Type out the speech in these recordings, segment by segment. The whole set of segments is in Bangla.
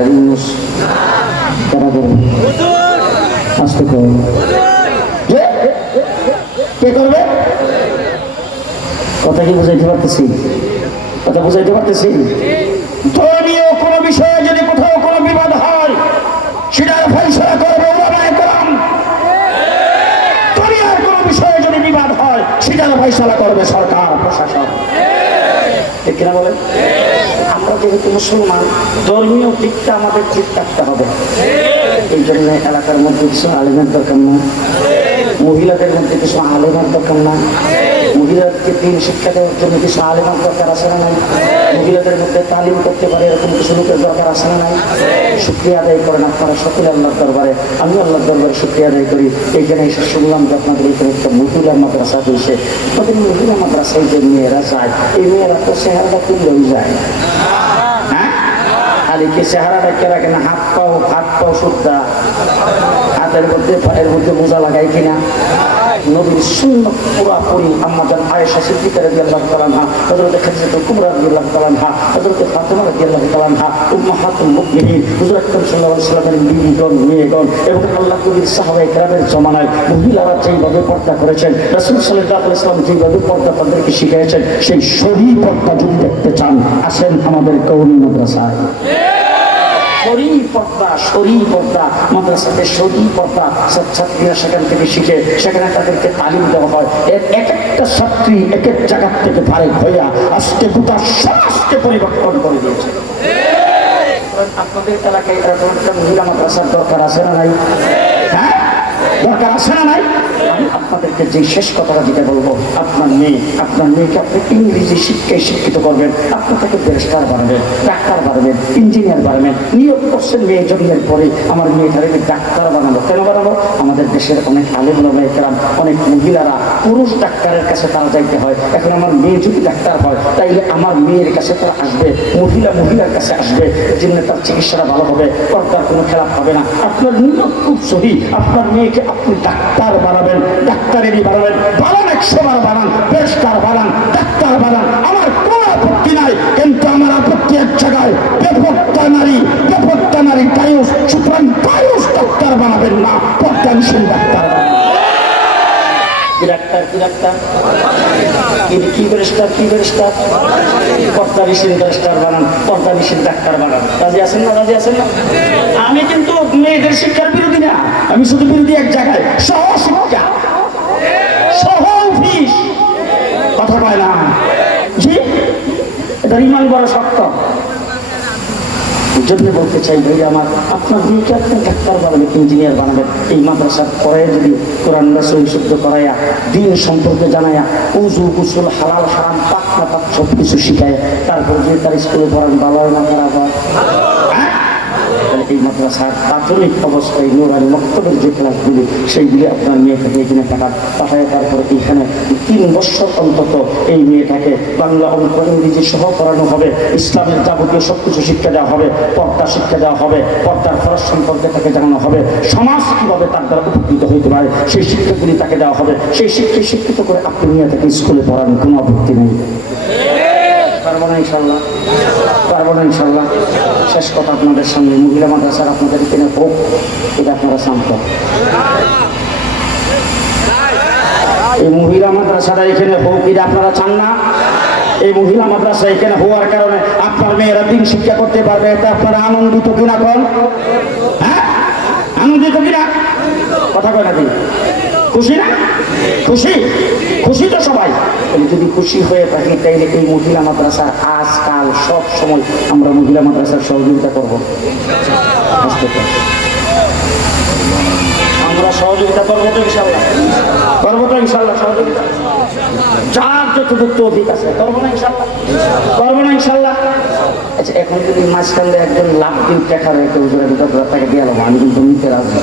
ইউনুস তারা করবে আসতে করবে কে? করবে? কথা কি বুঝাইতে পারতেছি? কথা বুঝাইতে পারতেছি? ধর্মীয় কোনো বিষয়ে যদি কোথাও কোনো বিবাদ হয়, সেটার ফয়সলা করবে ওলামায়ে কেরাম। দুনিয়ার কোনো বিষয়ে যদি বিবাদ হয়, সেটার ফয়সলা করবে সরকার, প্রশাসন। ঠিক কিনা বলেন? আমরা যেহেতু মুসলমান, ধর্মীয় দিকটা আমাদের ঠিক রাখতে হবে। এই জন্য এলাকার মধ্যে কিছু আলেমের দরকার না। মহিলাদের মধ্যে কিছু আলেমার দরকার না। মহিলাদেরকে দিন শিক্ষা দেওয়ার জন্য কিছু আলেমার দরকার আছে না নাই? মহিলাদের মধ্যে তালিম করতে পারে এরকম কিছু লোকের দরকার আছে না নাই? শুক্রিয়া আদায় করেন আপনারা সকলে আল্লাহর দরবারে। আমি আল্লাহর দরবারে শুক্রিয়া আদায় করি। এইখানে এসে শুনলাম যে আপনাদের এখানে একটা মহিলা মাদ্রাসা হয়েছে। তাদের মহিলা মাদ্রাসায় যে মেয়েরা যায়, এই মেয়েরা তো চেহারাটা তুললেই যায়। খালি কি চেহারা রেখে রাখে না, হাত পাও হাত পাও সুদ্ধা হাতের মধ্যে, পায়ের মধ্যে মোজা লাগাই কিনা। যেইভাবে পর্দা করেছেন যেইভাবে পর্দা তাদেরকে শিখিয়েছেন সেই সহি পর্দা যদি দেখতে চান, আসেন আমাদের কৌমি মাদ্রাসায়। শরী পর্দা শরী পর্দা মাদ্রাসাতে শরী ছাত্রীরা সেখান থেকে শিখে, সেখানে তাদেরকে তালিম দেওয়া হয়। এর এক একটা ছাত্রী এক এক জায়গার থেকে ফারেক হইয়া আজকে গোটা সমাজকে পরিবর্তন করে দিয়েছে। আপনাদের এলাকায় এরকম একটা মহিলা মাদ্রাসার দরকার আছে না নাই? হ্যাঁ? দরকার আছে না নাই? আপনাদেরকে যে শেষ কথাটা যেটা বলব, আপনার মেয়ে, আপনার মেয়েকে আপনি ইংরেজি শিক্ষায় শিক্ষিত করবেন, আপনি তাকে ব্যারিস্টার বানাবেন, ডাক্তার বানাবেন, ইঞ্জিনিয়ার বানাবেন, নিয়োগ করছেন মেয়ে জন্মের পরে, আমার মেয়েটাকে ডাক্তার বানাবো। কেন বানাবো? আমাদের দেশের অনেক আলেম কেরাম, অনেক মহিলারা পুরুষ ডাক্তারের কাছে তারা যাইতে হয়। এখন আমার মেয়ে যদি ডাক্তার হয়, তাইলে আমার মেয়ের কাছে তারা আসবে, মহিলা মহিলার কাছে আসবে জন্য তার চিকিৎসাটা ভালো হবে পর্দার কোনো খেলাপ হবে না। আপনার নিয়ত খুব সহি, আপনার মেয়েকে আপনি ডাক্তার বানাবেন ডাক্তারেরই ডাক্তার আমার আপত্তি নাই, কিন্তু আমার আপত্তি এক জায়গায়, বেপত্তা নারী বেপত্তা নারী ডাক্তার না ডাক্তার কি কি ডাক্তার? না, রাজি না? আমি কিন্তু মেয়েদের শিক্ষার বিরোধী না, আমি শুধু বিরোধী এক জায়গায় সহ শিক্ষা সহ অফিস কথা কয় না? এটা ইমান বড় শক্ত। জন্য বলতে চাই ভাই, আমার আপনার মেয়েকে আপনি ইঞ্জিনিয়ার বানাবেন। এই মাদ্রাসার পরে যদি কোরআন রাসুল শুদ্ধ করাইয়া দিন সম্পর্কে জানাইয়া উজু কুসুল হালাল, হারাম, পাক শিখায়, তারপর যে তার স্কুলে পড়ান বাবার না খারাপ হয়? হ্যাঁ? এই মাদ্রাসার প্রাথমিক অবস্থায় নোরানি মক্তবের যে ক্লাসগুলি সেইগুলি আপনার মেয়েটাকে এখানে পাঠান। পাঠায় তারপরে এইখানে তিন বছর অন্তত এই মেয়েটাকে বাংলা অঙ্ক ইংরেজি সহ পড়ানো হবে। ইসলামের যাবতীয় সব কিছু শিক্ষা দেওয়া হবে, পর্দা শিক্ষা দেওয়া হবে, পর্দার খরচ সম্পর্কে তাকে জানানো হবে। সমাজ কীভাবে তার দ্বারা উপকৃত হইতে পারে, সেই শিক্ষাগুলি তাকে দেওয়া হবে। সেই শিক্ষায় শিক্ষিত করে আপনি নিয়ে তাকে স্কুলে পড়ান, কোনো আপত্তি নেই। পারব না ইনশাল্লাহ পারব না ইনশাল্লাহ শেষ কথা আপনাদের সঙ্গে মহিলা মাদ্রাসার আপনাদের এখানে হোক এটা আপনারা শান্ত। এই মহিলা মাদ্রাসাটা এখানে হোক এটা আপনারা চান না? এই মহিলা মাদ্রাসা এখানে হওয়ার কারণে আপনার মেয়েরা দিন শিক্ষা করতে পারবে, এতে আপনারা আনন্দিত কিনা কন? হ্যাঁ? আনন্দিত কিনা? কথা কয় নাকি খুশি না? খুশি? খুশি তো সবাই। তাহলে যদি খুশি হয়ে থাকি, তাইলে এই মহিলা মাদ্রাসার আজকাল সব সময় আমরা মহিলা মাদ্রাসার সহযোগিতা করব। আমরা সহযোগিতা করব তো ইনশাল্লাহ। করব তো ইনশাল্লাহ, সহযোগিতা। যার যতটুকু তৌফিক আছে, করব না ইনশাল্লাহ। করব না ইনশাল্লাহ। আচ্ছা এখন যদি মাঝখান দিয়ে একজন লাভ দিন হাজার টাকা দিয়ে আমি কিন্তু নিতে রাজি।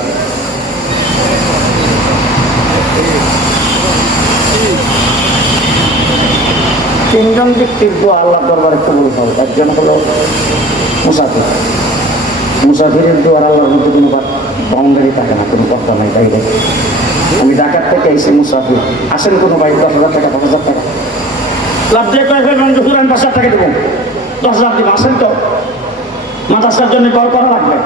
তিনজন ব্যক্তির দোয়া আল্লাহ দরবারে কবুল হবে একজন হলো মুসাফির। মুসাফিরের দোয়ার আল্লাহর মধ্যে কোনো বাউন্ডারি থাকে না, কোনো কথা নাই, তাই দেখে আমি ঢাকার থেকে এসে মুসাফির। আসেন কোনো ভাই, দশ হাজার টাকা, দশ হাজার টাকা। লাভ দিয়ে কয়েক আমি দশ হাজার টাকা দেবো। দশ হাজার দিব, আসেন তো। মাদ্রাসার জন্য কল করা লাগবে।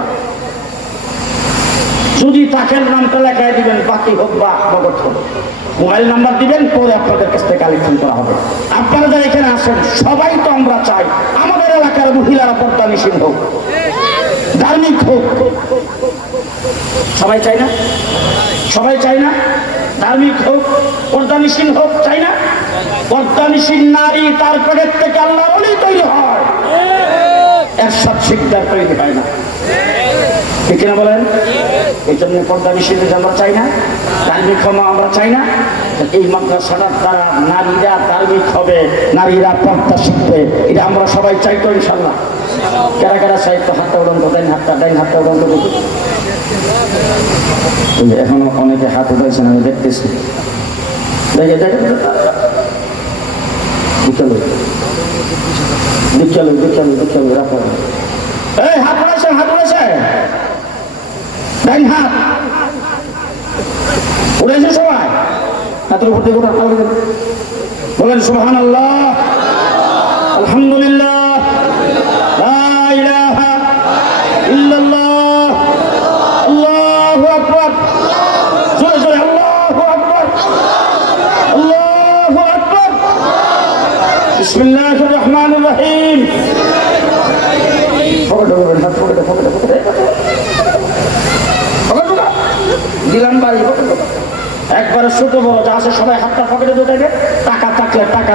যদি তাকের নামটা লেখায় দিবেন, বাকি হোক বা নগদ হোক মোবাইল নাম্বার দিবেন, পরে আপনাদের কাছ থেকে কালেকশন করা হবে। আপনারা যারা এখানে আসেন সবাই তো আমরা চাই আমাদের এলাকার মহিলারা পর্দা নিষিদ্ধ হোক, ধার্মিক হোক। সবাই চাই না? সবাই চাই না? ধার্মিক হোক পর্দানিসীন হোক, চাই না? পর্দানিসীন নারী তার পেটের থেকে আল্লাহর অনেক তৈরি হয়। এর সব শিকদার তৈরি হয় না। ঠিক কিনা বলেন? এই জন্য পর্দা নিষেধ আমরা চাই না, ধার্মিক ক্ষমা আমরা চাই না, এই মাদ্রাসাটার দ্বারা নারীরা ধার্মিক হবে, নারীরা পর্দা শিখবে, এটা আমরা সবাই চাই তো ইনশাল্লাহ কারা কারা তো হাতটা উড়ন্ত ডাইন হাতটা ডাইন হাতটা উড়ন্ত এখনও অনেকে হাত উঠাইছেন আমি দেখতেছি। দেখে দেখে বিকালে বিকালে বিকালে বিকালে রাখো এই, হাত উঠাইছেন হাত উঠাইছেন? ডাইন হাত উঠেছে সবাই হাতের উপর থেকে ওঠা বলেন সুবহান আল্লাহ আলহামদুলিল্লাহ লা ইলাহা ইল্লাল্লাহ আল্লাহু আকবার জোরে জোরে আল্লাহু আকবার আল্লাহু আকবার বিসমিল্লাহির রহমানির রহিম পকেটে পকেটে হাত পকেটে পকেটে পকেটে পকেটে ঢোকা। দিলাম ভাই পকেটে ঢোকা। একবারে সবাই হাতটা টাকা থাকলে টাকা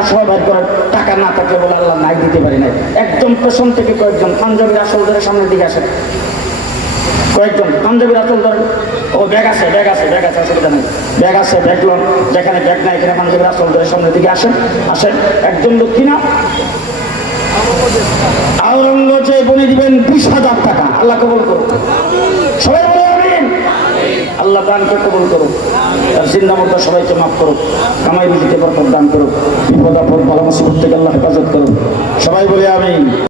টাকা না বলে আল্লাহ নাই, দিতে পারি একদম পেছন থেকে কয়েকজন আসল ধরে সামনের দিকে কয়েকজন আসল ও, ব্যাগ আছে যেখানে ব্যাগ নাই আসল ধরে সামনের দিকে আসেন। আসেন একজন দক্ষিণা। আওরঙ্গজেব বলে দিবেন বিশ হাজার টাকা। আল্লাহ কবল করুন সবাই আল্লাহ দানকে কবল করুক। তার জিন্দা মতো সবাইকে মাফ করুক। কামাই বুঝিতে বরকত দান করুক। বিপদ আপদ ভালো মুসিবত থেকে আল্লাহ হেফাজত করুক। সবাই বলে আমিন।